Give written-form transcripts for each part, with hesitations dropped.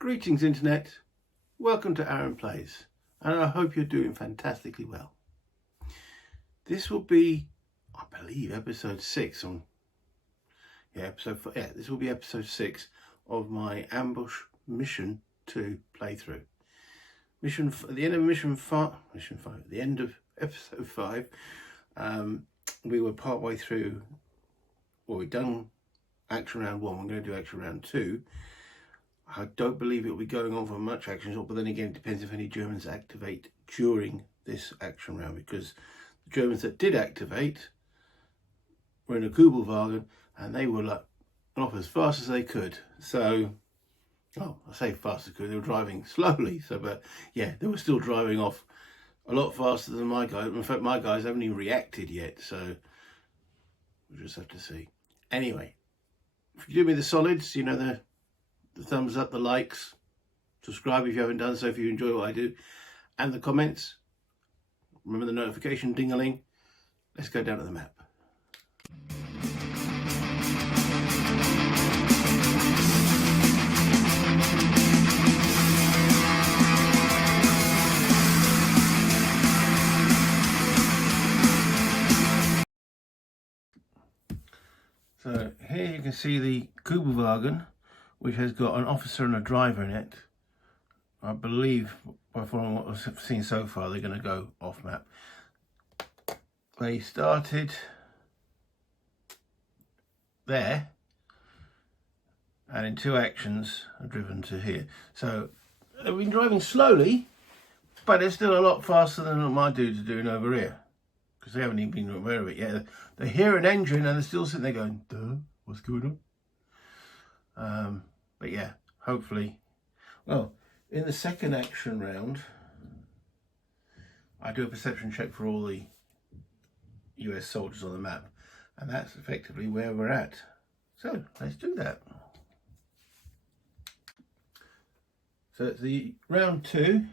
Greetings Internet, welcome to Aaron Plays, and I hope you're doing fantastically well. This will be, I believe, episode 6 on, this will be episode 6 of my Ambush Mission 2 playthrough. At the end of at the end of episode 5, we were part way through, we'd done action round 1, we're going to do action round 2. I don't believe it will be going on for much action, but then again, it depends if any Germans activate during this action round, because the Germans that did activate were in a Kubelwagen and they were like off as fast as they could. So, I say fast as they could, they were driving slowly. So, but yeah, they were still driving off a lot faster than my guys. In fact, my guys haven't even reacted yet, so we'll just have to see. Anyway, if you do me the solids, you know, the thumbs up, the likes, subscribe if you haven't done so, if you enjoy what I do, and the comments. Remember the notification ding-a-ling. Let's go down to the map. So here you can see the Kubelwagen, which has got an officer and a driver in it. I believe, from what I've seen so far, they're going to go off map. They started there, and in 2 actions are driven to here. So they've been driving slowly, but they're still a lot faster than what my dudes are doing over here, because they haven't even been aware of it yet. They hear an engine and they're still sitting there going, duh, what's going on? But yeah, hopefully, well, in the second action round, I do a perception check for all the US soldiers on the map, and that's effectively where we're at. So let's do that. So it's the round 2,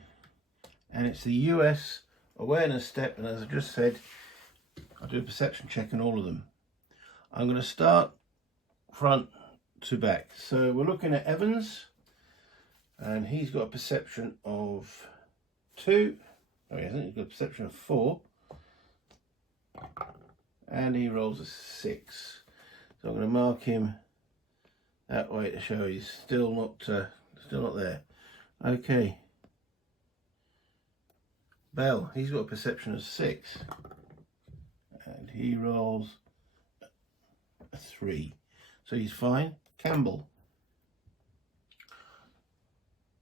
and it's the US awareness step, and as I just said, I do a perception check on all of them. I'm going to start front to back. So we're looking at Evans, and he's got a perception of 2. Oh, he hasn't. He's got a perception of 4, and he rolls a 6. So I'm going to mark him that way to show he's still not there. Okay. Bell, he's got a perception of 6, and he rolls a 3. So he's fine. Campbell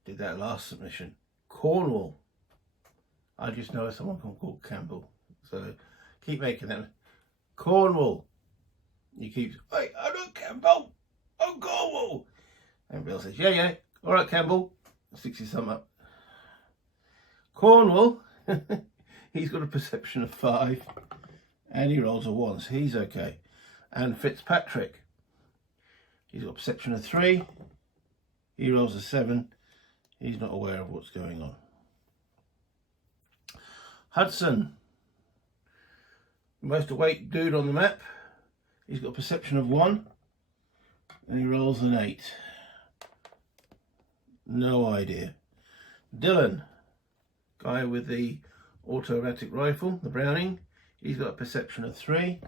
did that last submission. Cornwall, I just know someone called Campbell, so keep making them. Cornwall, he keeps, hey, I'm not Campbell, I'm Cornwall. And Bill says, yeah, all right, Campbell, sticks his thumb up. Cornwall, he's got a perception of 5, and he rolls a 1, so he's okay. And Fitzpatrick, he's got a perception of 3, he rolls a 7, he's not aware of what's going on. Hudson, most awake dude on the map, he's got a perception of 1, and he rolls an 8. No idea. Dylan, guy with the automatic rifle, the Browning, he's got a perception of 3.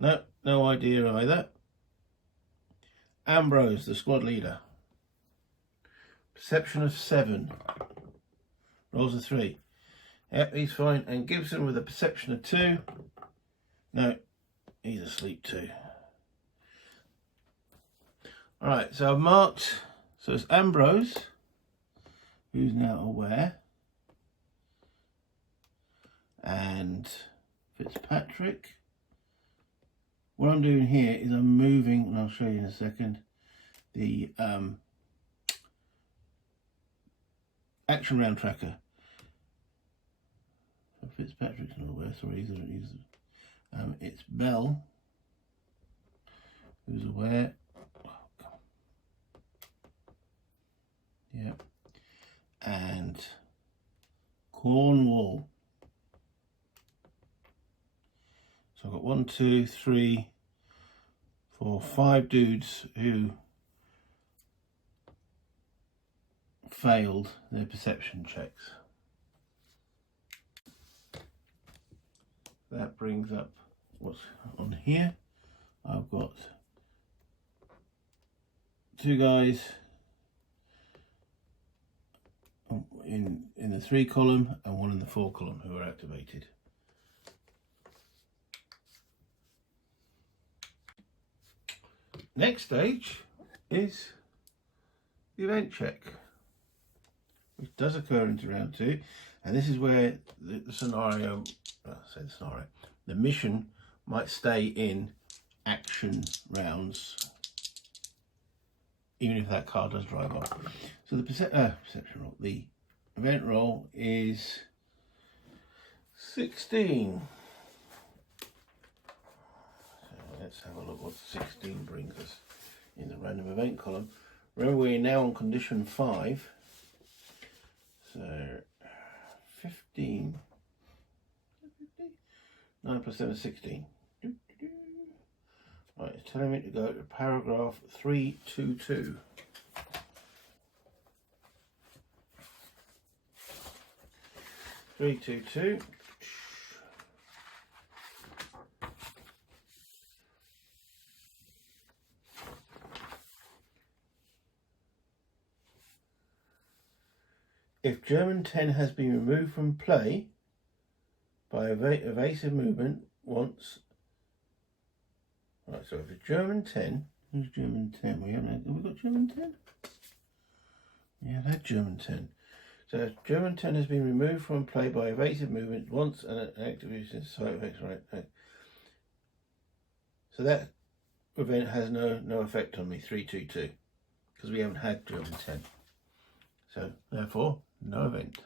No idea either. Ambrose, the squad leader, perception of 7, rolls a 3. Yep, he's fine. And Gibson with a perception of 2. No, he's asleep too. Alright, so I've marked, so it's Ambrose, who's now aware, and Fitzpatrick. What I'm doing here is I'm moving, and I'll show you in a second, the action round tracker. So Fitzpatrick's not aware, sorry, it's Bell who's aware. Yep. And Cornwall. So I've got 1, 2, 3, 4, 5 dudes who failed their perception checks. That brings up what's on here. I've got 2 guys in the 3 column and 1 in the 4 column who are activated. Next stage is the event check, which does occur into round 2, and this is where the scenario, the mission might stay in action rounds, even if that car does drive off. So the perception roll, the event roll is 16. So let's have a look what 16 brings us in the random event column. Remember, we're now on condition 5. So 15. 9 plus 7 is 16. Right, it's telling me to go to paragraph 322. If German 10 has been removed from play by evasive movement once. Right, so if it's German 10, who's German 10? Have we got German 10? Yeah, that German 10. So if German 10 has been removed from play by evasive movement once and activated side effects, right? So that event has no effect on me, 322, because we haven't had German 10. So therefore, no event.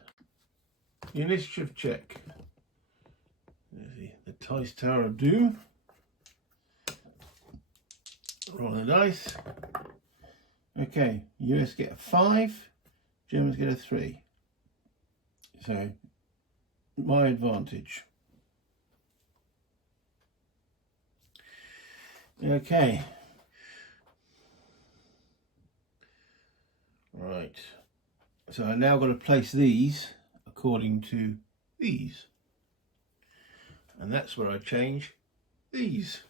The initiative check. There's the Tice Tower of Doom. Rolling the dice. Okay, US get a 5, Germans get a 3. So, my advantage. Okay. Right. So I now got to place these according to these. And that's where I change these.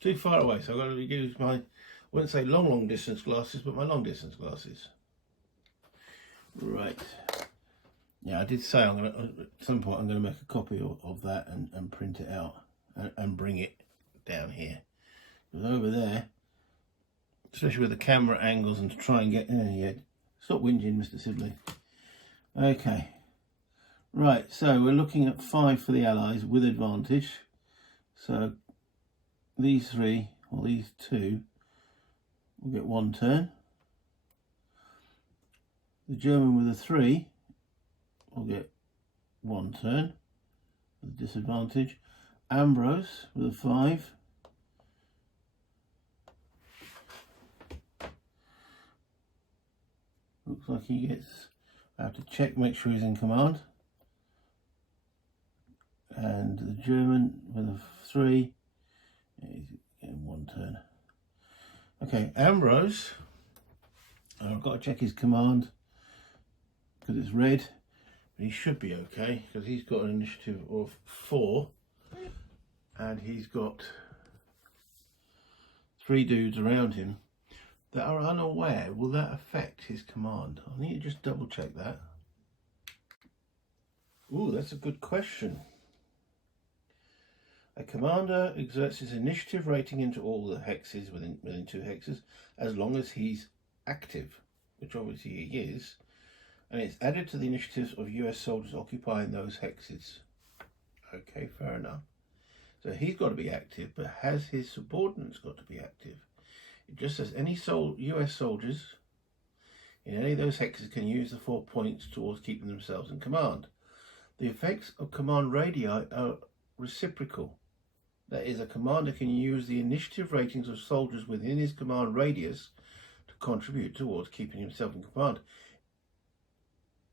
Too far away, so I've got to use my, I wouldn't say long distance glasses, but my long distance glasses. Right. Yeah, I did say I'm gonna, at some point I'm going to make a copy of that and print it out and bring it down here. Because over there, especially with the camera angles and to try and get, yeah, stop whinging, Mr. Sibley. Okay. Right, so we're looking at 5 for the Allies with advantage. So these 3, or these 2, will get 1 turn. The German with a 3 will get 1 turn with disadvantage. Ambrose with a 5 looks like he gets, I have to check, make sure he's in command. And the German with a 3, he's getting 1 turn. Okay, Ambrose, I've got to check his command because it's red, but he should be okay because he's got an initiative of 4 and he's got 3 dudes around him that are unaware. Will that affect his command? I need to just double check that. Ooh, that's a good question. A commander exerts his initiative rating into all the hexes within 2 hexes as long as he's active, which obviously he is, and it's added to the initiatives of US soldiers occupying those hexes. Okay, fair enough. So he's got to be active, but has his subordinates got to be active? It just says any US soldiers in any of those hexes can use the 4 points towards keeping themselves in command. The effects of command radii are reciprocal. That is, a commander can use the initiative ratings of soldiers within his command radius to contribute towards keeping himself in command.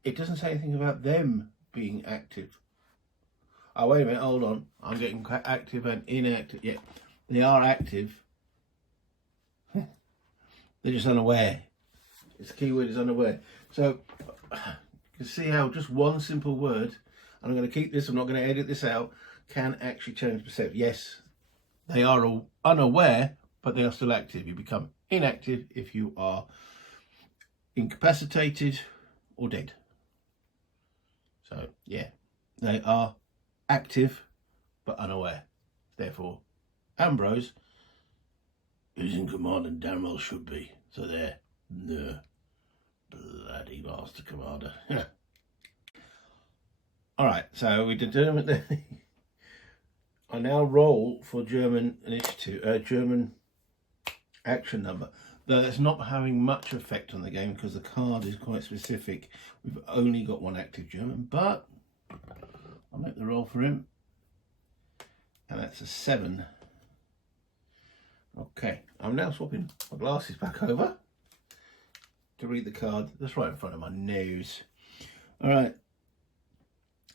It doesn't say anything about them being active. Oh, wait a minute, hold on. I'm getting active and inactive. Yeah, they are active, They're just unaware. Its keyword is unaware. So you can see how just one simple word, and I'm going to keep this, I'm not going to edit this out, can actually change perception. Yes, they are all unaware, but they are still active. You become inactive if you are incapacitated or dead. So yeah, they are active but unaware. Therefore, Ambrose is in command and damn well should be. So there, the bloody Master Commander. Alright, so we determined that I now roll for German initiative, German action number. Though that's not having much effect on the game because the card is quite specific. We've only got one active German, but I'll make the roll for him. And that's a 7. Okay, I'm now swapping my glasses back over to read the card that's right in front of my nose. Alright.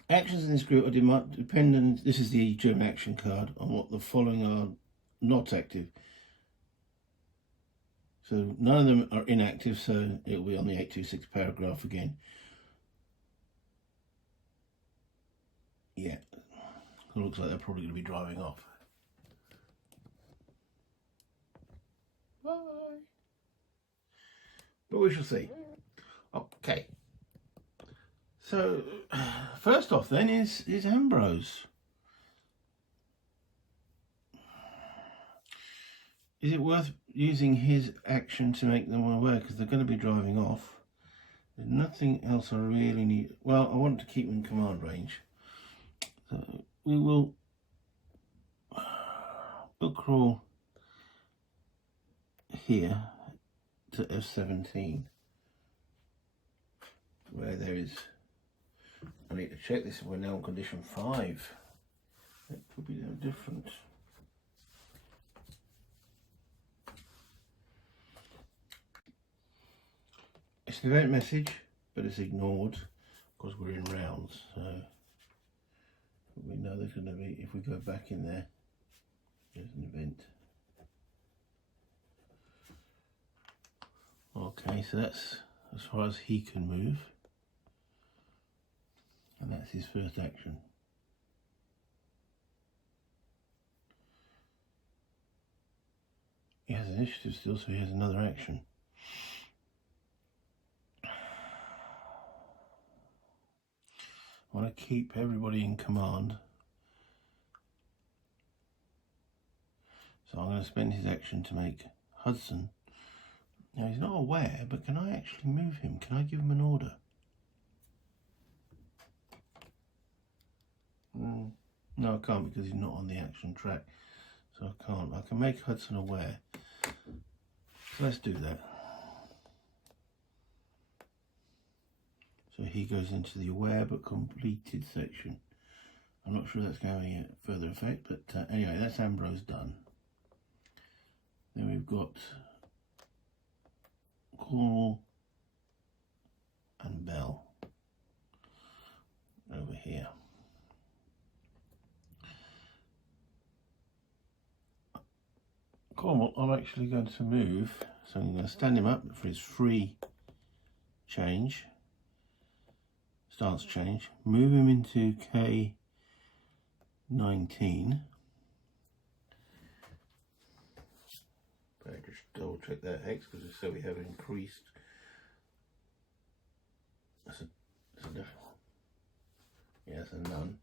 Actions in this group are dependent, this is the German action card, on what the following are not active. So none of them are inactive, so it'll be on the 826 paragraph again. Yeah, it looks like they're probably going to be driving off. Bye. But we shall see. Okay. So, first off then is Ambrose. Is it worth using his action to make them aware? Because they're going to be driving off. There's nothing else I really need. Well, I want to keep them in command range. So we'll crawl here to F17. Where there is... I need to check this if we're now on condition 5. It could be no different. It's an event message, but it's ignored because we're in rounds. So we know there's going to be, if we go back in there, there's an event. Okay, so that's as far as he can move. And that's his first action. He has initiative still, so he has another action. I want to keep everybody in command. So I'm going to spend his action to make Hudson. Now he's not aware, but can I actually move him? Can I give him an order? No, I can't because he's not on the action track. So I can't. I can make Hudson aware. So let's do that. So he goes into the aware but completed section. I'm not sure that's going to have any further effect, but anyway, that's Ambrose done. Then we've got Cornwall and Bell over here. Cornwall, I'm actually going to move, so I'm going to stand him up for his free change, stance change, move him into K19. I just double check that hex because so we have increased. That's a different one. Yeah, that's a none.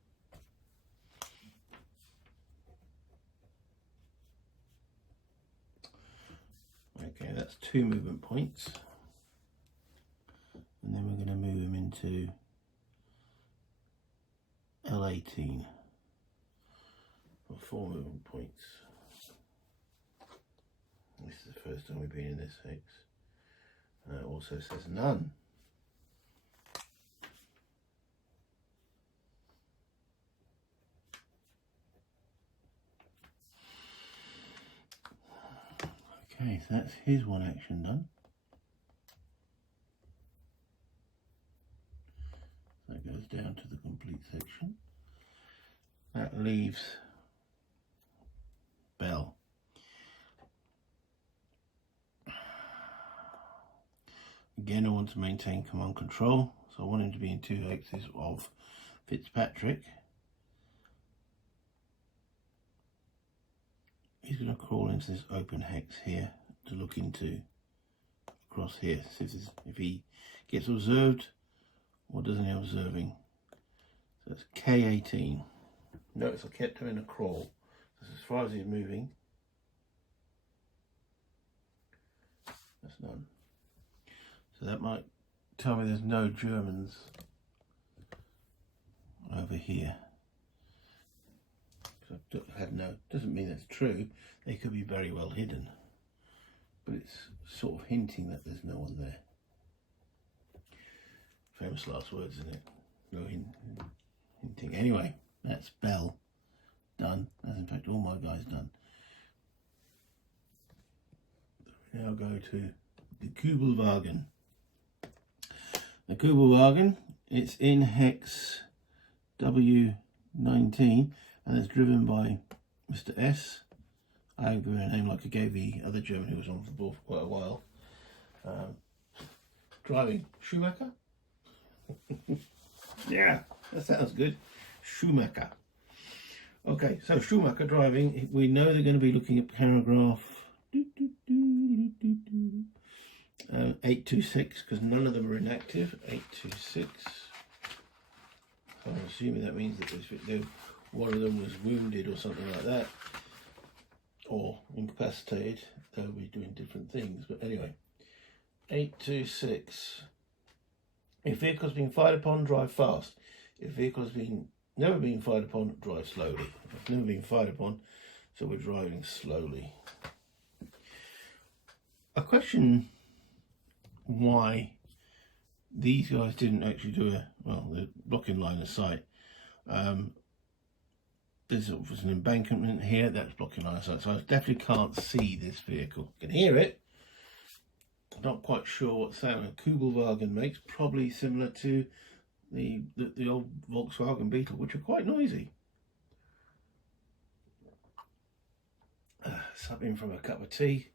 Okay, that's 2 movement points. And then we're going to move him into L18 for 4 movement points. This is the first time we've been in this hex. It also says none. Okay, so that's his one action done. That goes down to the complete section. That leaves Bell. Again, I want to maintain command control, so I want him to be in 2 hexes of Fitzpatrick. He's going to crawl into this open hex here to look into across here, see if he gets observed or doesn't he observing. So that's K18. Notice I kept him in a crawl. That's as far as he's moving. That's none. So that might tell me there's no Germans over here. I've had no, doesn't mean that's true. They could be very well hidden, but it's sort of hinting that there's no one there. Famous last words, isn't it? No hinting. Anyway, that's Bell done. That's in fact all my guys done. We now go to the Kubelwagen. The Kubelwagen, it's in hex W19 and it's driven by Mr. S. I give him a name like I gave the other German who was on the board for quite a while. Driving Schumacher. Yeah, that sounds good. Schumacher. Okay, so Schumacher driving. We know they're going to be looking at paragraph 826 because none of them are inactive. 826. So I'm assuming that means that one of them was wounded or something like that, or incapacitated. They'll be doing different things. But anyway, 826. If vehicles being fired upon, drive fast. If vehicles never been fired upon, drive slowly. It's never been fired upon, so we're driving slowly. I question why these guys didn't actually do the blocking line of sight. There's an embankment here that's blocking line of sight, so I definitely can't see this vehicle. I can hear it. I'm not quite sure what sound a Kubelwagen makes, probably similar to the old Volkswagen Beetle, which are quite noisy. Subbing from a cup of tea,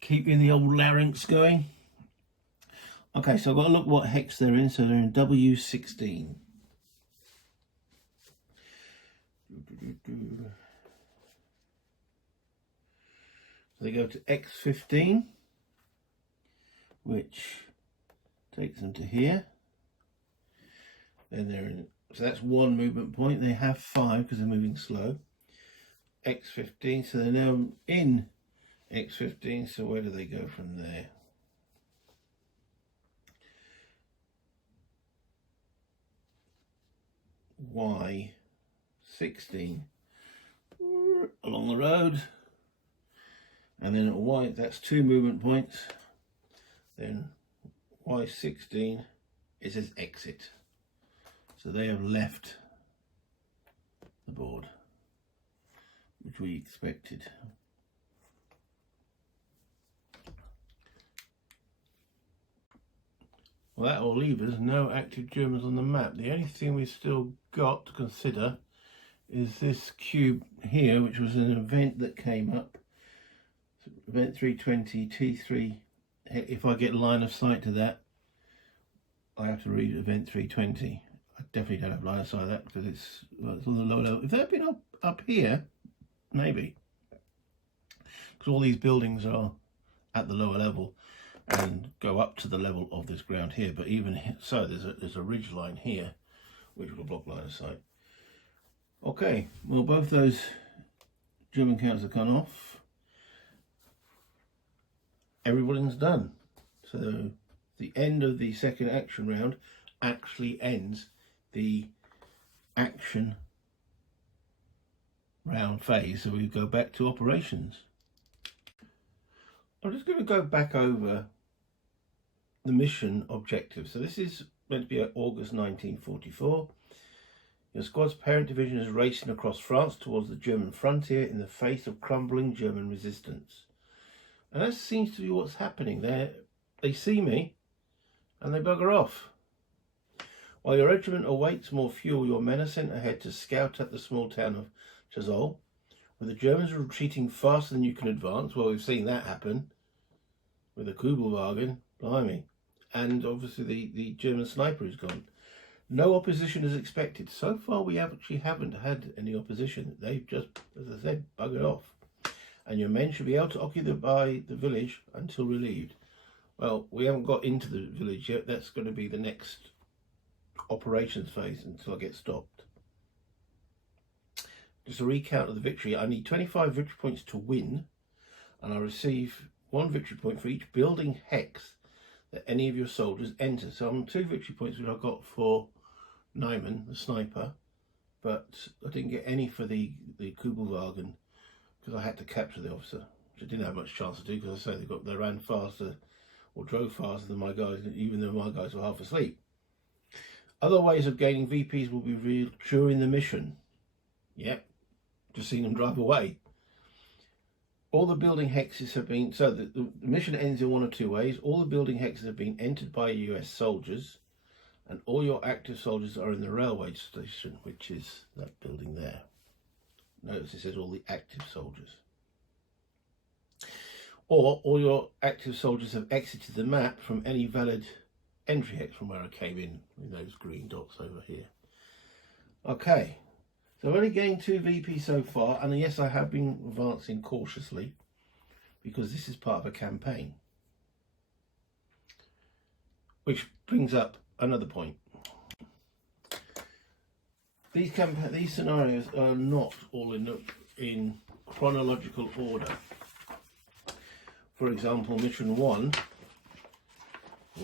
keeping the old larynx going. Okay, so I've got to look what hex they're in. So they're in W16. They go to X15, which takes them to here. Then they're in, so that's one movement point. They have 5 because they're moving slow. X15, so they're now in X15. So where do they go from there? Y16 along the road, and then at Y, that's 2 movement points. Then Y16, it says exit, so they have left the board, which we expected. Well, that will leave us no active Germans on the map. The only thing we've still got to consider is this cube here, which was an event that came up. So event 320 T3. If I get line of sight to that, I have to read event 320. I definitely don't have line of sight of that because it's on the lower level. If they'd been up here, maybe. Because all these buildings are at the lower level and go up to the level of this ground here, but even so there's a ridge line here which will block line of sight. Okay, well, both those German counters have gone off. Everything's done, so the end of the second action round actually ends the action round phase, so we go back to operations. I'm just going to go back over the mission objective. So this is meant to be August 1944. Your squad's parent division is racing across France towards the German frontier in the face of crumbling German resistance. And that seems to be what's happening there. They see me and they bugger off. While your regiment awaits more fuel, your men are sent ahead to scout at the small town of Chazol, where the Germans are retreating faster than you can advance. Well, we've seen that happen with the Kubelwagen. Blimey. and obviously the German sniper is gone. No opposition is expected. So far, we actually haven't had any opposition. They've just, as I said, buggered off. And your men should be able to occupy the village until relieved. Well, we haven't got into the village yet. That's going to be the next operations phase until I get stopped. Just a recount of the victory. I need 25 victory points to win, and I receive 1 victory point for each building hex that any of your soldiers enter. So I'm 2 victory points which I got for Nyman, the sniper, but I didn't get any for the Kubelwagen because I had to capture the officer, which I didn't have much chance to do because I say they ran faster or drove faster than my guys, even though my guys were half asleep. Other ways of gaining VPs will be revealed during the mission. Yep, just seen them drive away. All the building hexes have been, so the mission ends in 1 or 2 ways. All the building hexes have been entered by US soldiers, and all your active soldiers are in the railway station, which is that building there. Notice it says all the active soldiers. Or all your active soldiers have exited the map from any valid entry hex from where I came in, with those green dots over here. Okay, so I've only gained 2 VP so far, and yes, I have been advancing cautiously because this is part of a campaign. Which brings up another point. These scenarios are not all in chronological order. For example, mission 1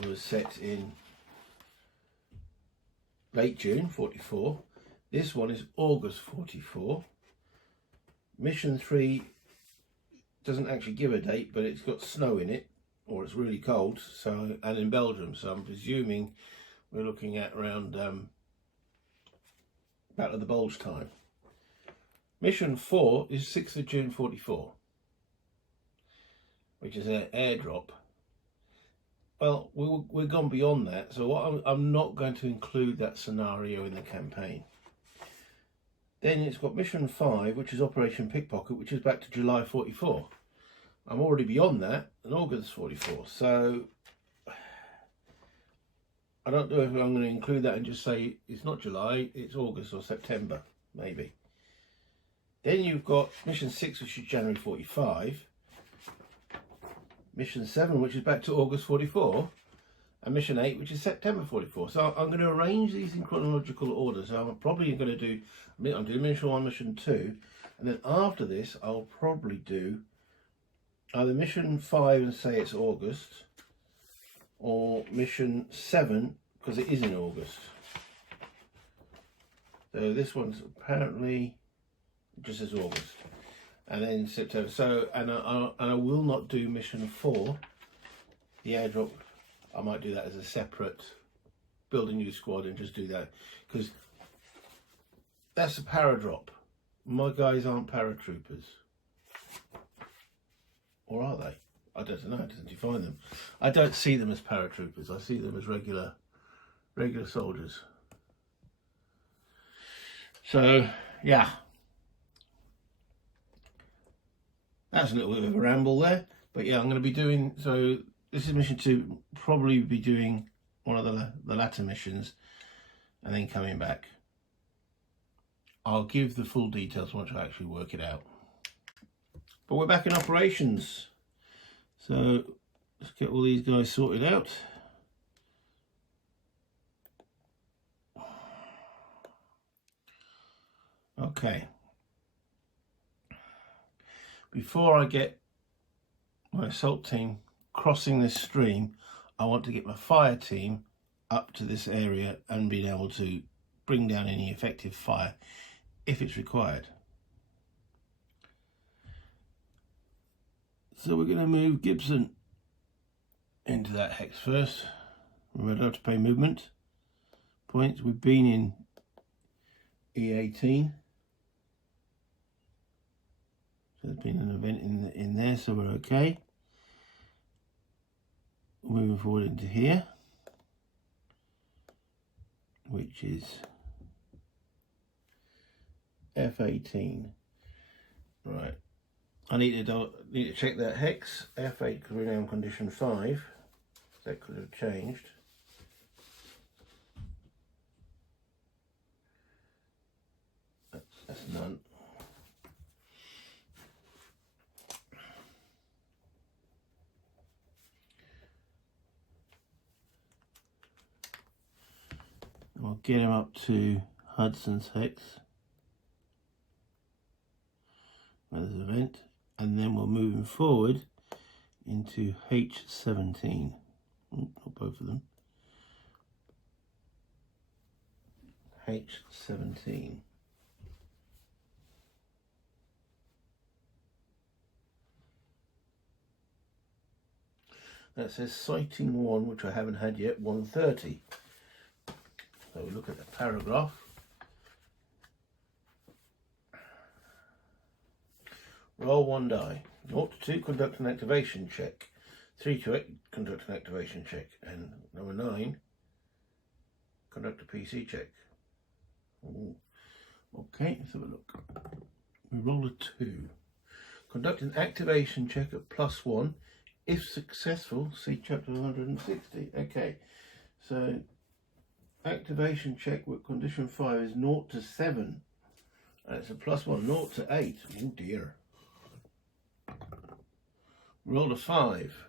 was set in late June 44. This one is August 44. Mission 3 doesn't actually give a date, but it's got snow in it, or it's really cold, so, and in Belgium, so I'm presuming we're looking at around Battle of the Bulge time. Mission 4 is 6th of June 44, which is an airdrop. Well, we're gone beyond that, so I'm not going to include that scenario in the campaign. Then it's got mission 5, which is Operation Pickpocket, which is back to July 44. I'm already beyond that, in August 44, so I don't know if I'm going to include that and just say it's not July, it's August or September, maybe. Then you've got mission 6, which is January 45. Mission 7, which is back to August 44. And mission 8, which is September 44. So I'm going to arrange these in chronological order. So I'm probably going to do, I'm doing mission 1, mission 2. And then after this, I'll probably do either mission 5 and say it's August, or mission 7 because it is in August. So this one's apparently just as August, and then September. So and I will not do mission 4, the airdrop. I might do that as a separate build a new squad and just do that because that's a paradrop. My guys aren't paratroopers, or are they? I don't know. It doesn't define them. I don't see them as paratroopers. I see them as regular soldiers. So yeah, that's a little bit of a ramble there. But yeah, I'm going to be doing. So this is mission 2. Probably be doing one of the latter missions, and then coming back. I'll give the full details once I actually work it out. But we're back in operations. So let's get all these guys sorted out. Okay. Before I get my assault team crossing this stream, I want to get my fire team up to this area and being able to bring down any effective fire if it's required. So we're going to move Gibson into that hex first. We're ready to pay movement points. We've been in E18. So there's been an event in there, so we're okay. Moving forward into here, which is F18. Right. I need to check that hex F8 because we're now on condition 5. That could have changed. That's none. We'll get him up to Hudson's Hex. There's an event, and then we'll move him forward into H17. Not both of them. H17. That says sighting 1, which I haven't had yet, 1:30. So we look at the paragraph. Roll 1 die. 0 to 2, conduct an activation check. 3 to 8, conduct an activation check. And number 9, conduct a PC check. Ooh. Okay, let's have a look. We roll a 2. Conduct an activation check at +1. If successful, see chapter 160. Okay, so activation check with condition 5 is 0 to 7. And it's a +1, 0 to 8. Oh dear. Roll a 5.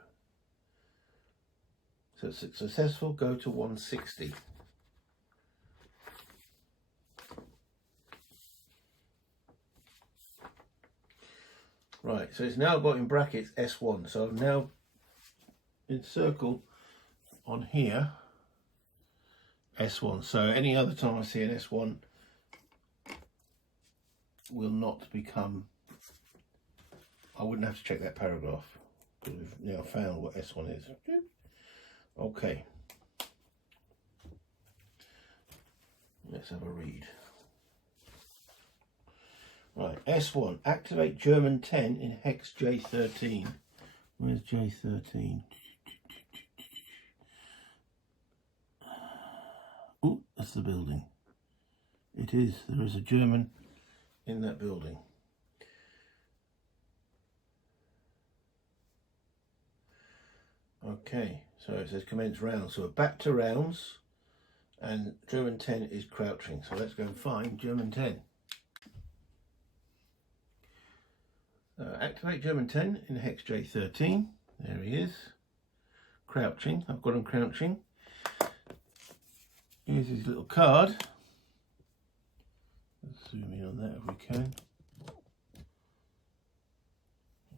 So it's successful, go to 160. Right, so it's now got in brackets S1. So I've now encircled on here S1. So any other time I see an S1 will not become, I wouldn't have to check that paragraph because we've now found what S1 is. Okay. Let's have a read. Right, S1, activate German 10 in hex J13. Where's J13? Oh, that's the building. It is, there is a German in that building. Okay, so it says commence rounds. So we're back to rounds and German 10 is crouching. So let's go and find German 10. Activate German 10 in hex J13. There he is. Crouching. I've got him crouching. Here's his little card. Let's zoom in on that if we can.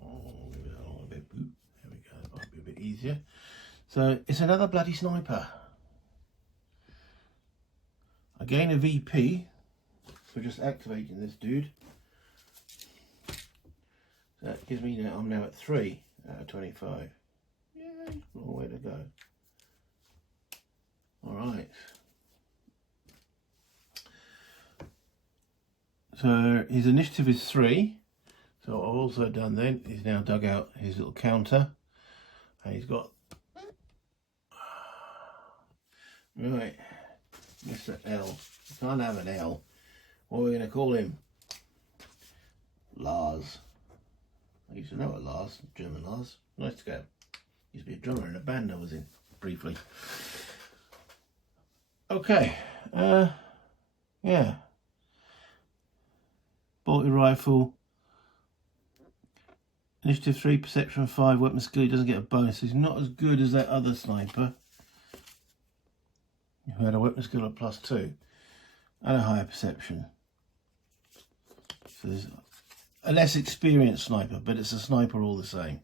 Oh, there we go. That might be a bit easier. So it's another bloody sniper. I gain a VP for just activating this dude. That gives me now, I'm now at 3 out of 25. Yeah, long way to go. Alright. So his initiative is 3. So what I've also done then is now dug out his little counter. And he's got... Right. Mr. L. You can't have an L. What are we going to call him? Lars. I used to know a Lars, German Lars. Nice to go. Used to be a drummer in a band I was in, briefly. Okay. Yeah. Bolted rifle. Initiative 3, perception 5, weapon skill. He doesn't get a bonus. He's not as good as that other sniper who had a weapon skill of +2 and a higher perception. So there's a less experienced sniper, but it's a sniper all the same.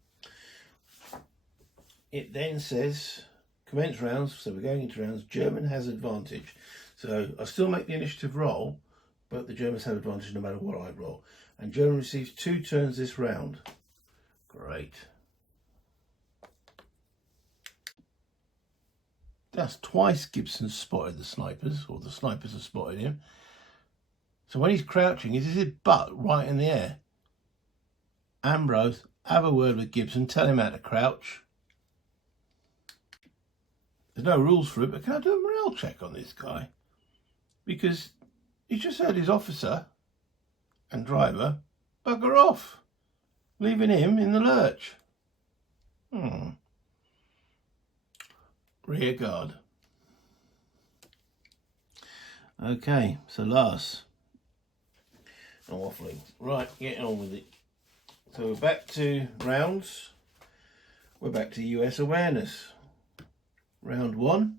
It then says commence rounds, so we're going into rounds. German has advantage. So I still make the initiative roll, but the Germans have advantage no matter what I roll. And German receives 2 turns this round. Great. That's twice Gibson spotted the snipers, or the snipers have spotted him. So when he's crouching, is his butt right in the air? Ambrose, have a word with Gibson, tell him how to crouch. There's no rules for it, but can I do a morale check on this guy? Because he's just heard his officer and driver bugger off, leaving him in the lurch. rear guard. Okay, so Lars. I'm waffling. Right, getting on with it. So we're back to rounds. We're back to US awareness. Round 1.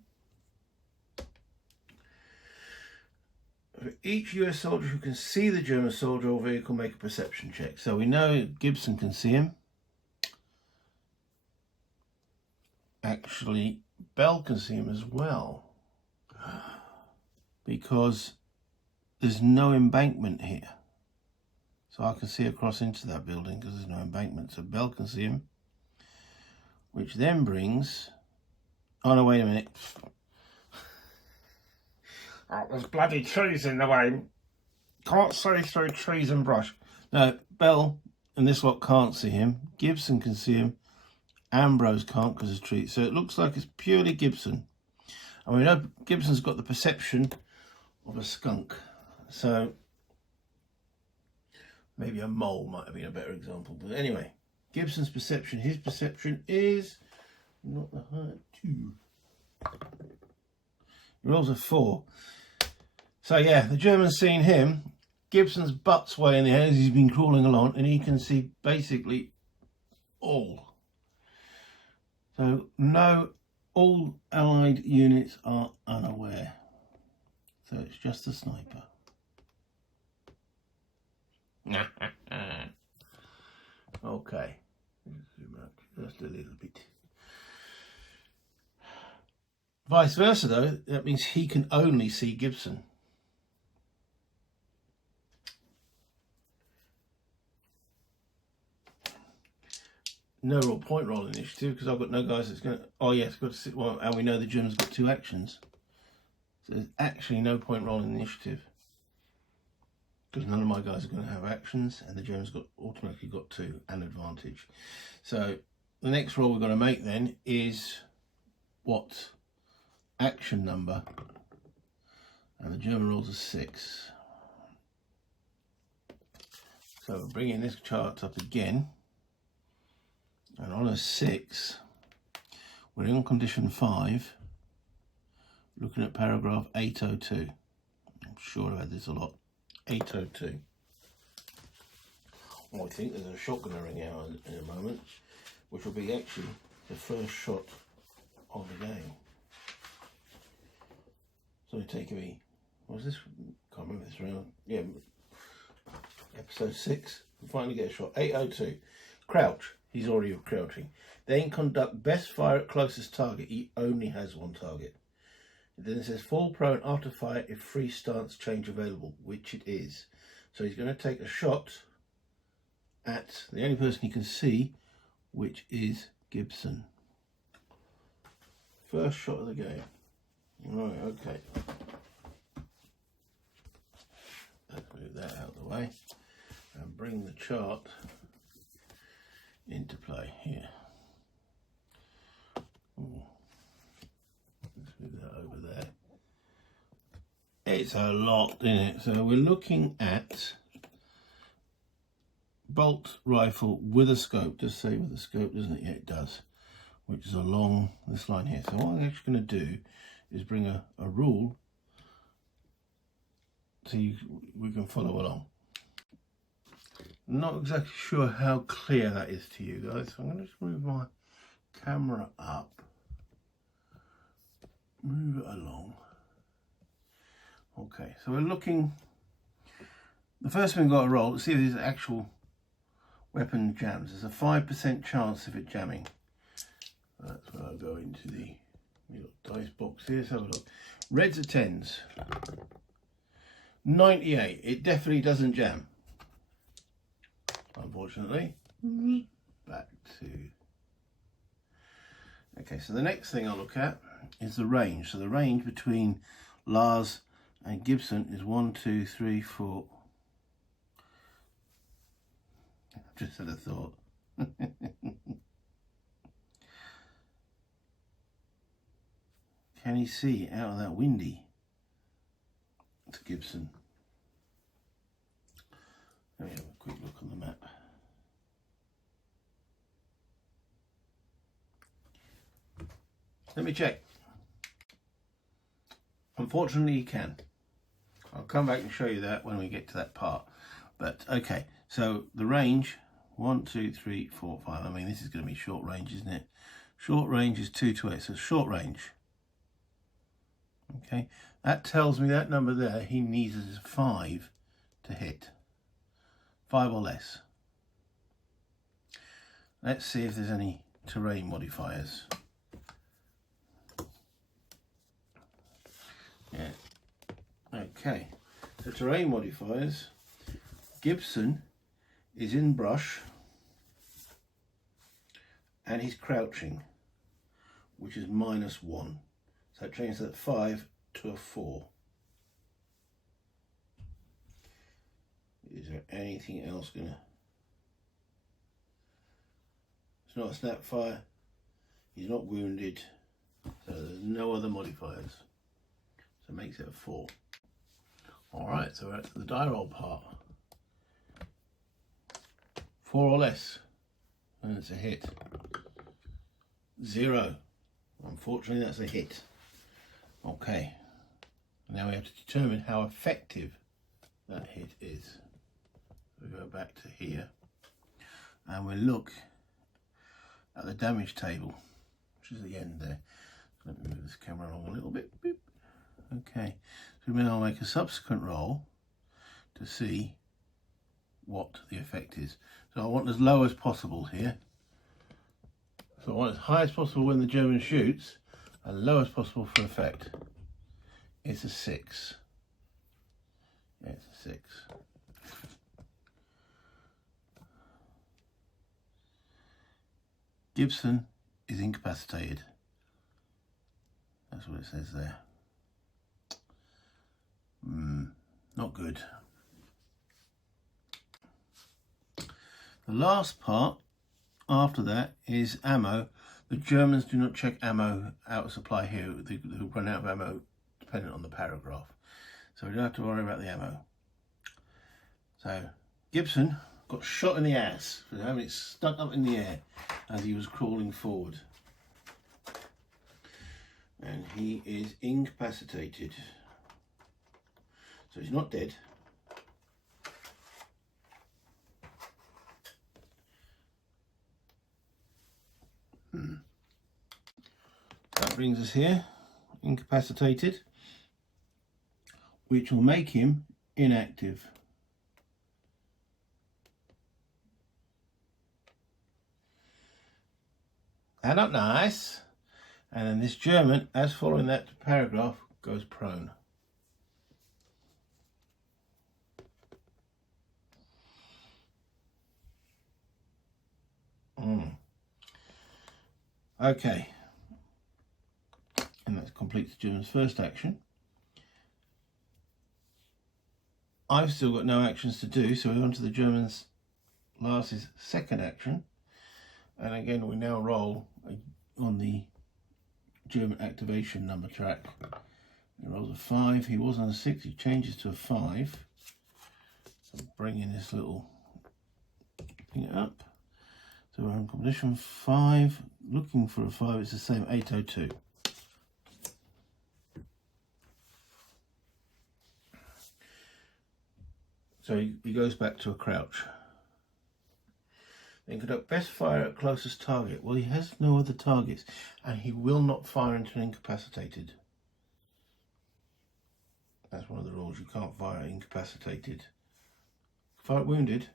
For each US soldier who can see the German soldier or vehicle, make a perception check. So we know Gibson can see him. Actually, Bell can see him as well. Because there's no embankment here. So I can see across into that building because there's no embankment. So Bell can see him. Which then brings... Oh no, wait a minute. Oh, there's bloody trees in the way. Can't see through trees and brush. No, Bell and this lot can't see him. Gibson can see him. Ambrose can't because there's trees. So it looks like it's purely Gibson. And we know Gibson's got the perception of a skunk. So maybe a mole might have been a better example. But anyway, Gibson's perception, his perception is not the high 2. He rolls a 4. So yeah, the German's seen him. Gibson's butt's way in the air as he's been crawling along, and he can see basically all. So no, all Allied units are unaware. So it's just the sniper. Okay, just a little bit. Vice versa though, that means he can only see Gibson. No real point roll initiative because I've got no guys that's going to... Oh yes, got to sit... Well, and we know the German's got 2 actions. So there's actually no point roll initiative. Because none of my guys are going to have actions and the German's got automatically got 2, an advantage. So the next roll we're going to make then is what action number, and the German rolls a 6. So we're bringing this chart up again, and on a 6 we're in condition 5, looking at paragraph 802. I'm sure I've had this a lot. 802. Oh, I think there's a shotgun ring out in a moment, which will be actually the first shot of the game. So it take me, what was this? Can't remember this round. Yeah, episode 6. We finally get a shot. 802. Crouch. He's already crouching. Then conduct best fire at closest target. He only has 1 target. Then it says fall prone after fire if free stance change available, which it is. So he's going to take a shot at the only person he can see, which is Gibson. First shot of the game. Right, okay. Let's move that out of the way and bring the chart into play here. Ooh. Let's move that over there. It's a lot, isn't it? So we're looking at bolt rifle with a scope. Just say with a scope, doesn't it? Yeah, it does. Which is along this line here. So what I'm actually going to do is bring a rule so we can follow along. Not exactly sure how clear that is to you guys, so I'm going to just move my camera up, move it along. Okay, so we're looking, the first thing we've got to roll, let's see if this actual weapon jams. There's a 5% chance of it jamming. That's where I go into the dice box here. Let's have a look. Reds are 10s. 98. It definitely doesn't jam. Unfortunately. Back to... Okay, so the next thing I'll look at is the range. So the range between Lars and Gibson is 1, 2, 3, 4. I've just had a thought. Can he see out of that windy? It's Gibson. Let me have a quick look on the map. Let me check. Unfortunately, he can. I'll come back and show you that when we get to that part. But okay, so the range 1, 2, 3, 4, 5. I mean, this is going to be short range, isn't it? Short range is 2 to 8, so short range. Okay, that tells me that number there, he needs is 5 to hit. 5 or less. Let's see if there's any terrain modifiers. Yeah. Okay, so terrain modifiers. Gibson is in brush and he's crouching, which is -1. So it changes that 5 to a 4. Is there anything else gonna? It's not a snap fire. He's not wounded. So there's no other modifiers. So it makes it a 4. Alright, so we're at the die roll part. 4 or less. And it's a hit. 0. Unfortunately, that's a hit. Okay. Now we have to determine how effective that hit is. We go back to here. And we look at the damage table, which is the end there. Let me move this camera along a little bit. Boop. Okay. So now I'll make a subsequent roll to see what the effect is. So I want as low as possible here. So I want as high as possible when the German shoots, and low as possible for effect. It's a 6. Yeah, it's a 6. Gibson is incapacitated. That's what it says there. Not good. The last part after that is ammo. The Germans do not check ammo out of supply here. They run out of ammo depending on the paragraph. So we don't have to worry about the ammo. So Gibson got shot in the ass for having it stuck up in the air as he was crawling forward. And he is incapacitated. So he's not dead. That brings us here, incapacitated, which will make him inactive. That not nice. And then this German, as following that paragraph, goes prone. Okay. And that completes the German's first action. I've still got no actions to do, so we're on to the German's last second action. And again, we now roll on the German activation number track. He rolls a 5. He was on a 6. He changes to a 5. So bringing this little thing up. So we're on combination 5. Looking for a 5. It's the same 802. So he goes back to a crouch. Then conduct best fire at closest target. Well, he has no other targets, and he will not fire into an incapacitated. That's one of the rules. You can't fire at incapacitated. Fire at wounded,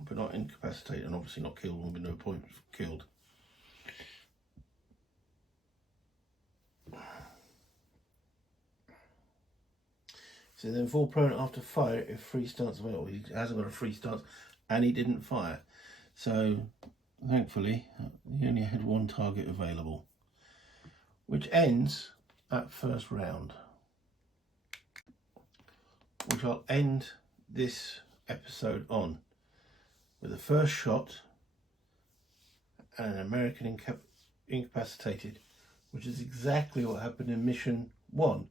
but not incapacitated, and obviously not killed. Will be no point killed. So then fall prone after fire if free stance available. He hasn't got a free stance, and he didn't fire. So, thankfully, he only had one target available, which ends that first round, which I'll end this episode on, with the first shot and an American incapacitated, which is exactly what happened in Mission 1,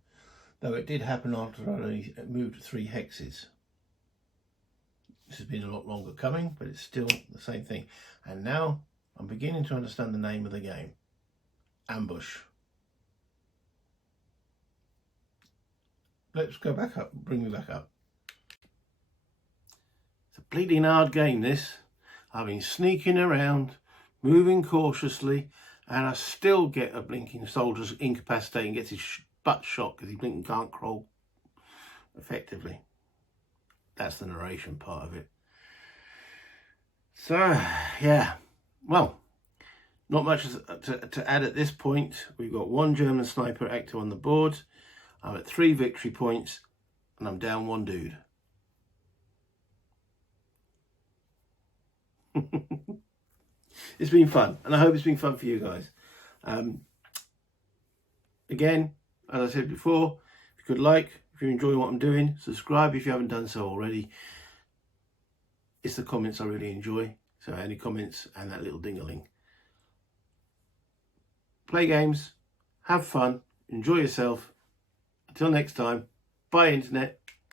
though it did happen after I only moved 3 hexes. This has been a lot longer coming, but it's still the same thing. And now I'm beginning to understand the name of the game. Ambush. let's go back up. Bring me back up. It's a bleeding hard game, this. I've been sneaking around, moving cautiously, and I still get a blinking soldier's incapacitated and gets his butt shot because he blinking can't crawl effectively. That's the narration part of it. So, yeah. Well, not much to add at this point. We've got 1 German sniper active on the board. I'm at 3 victory points, and I'm down 1 dude. It's been fun, and I hope it's been fun for you guys. Again, as I said before, if you could like, if you enjoy what I'm doing, subscribe if you haven't done so already. It's the comments I really enjoy, so any comments and that little ding-a-ling. Play games, have fun, enjoy yourself. Until next time, bye internet.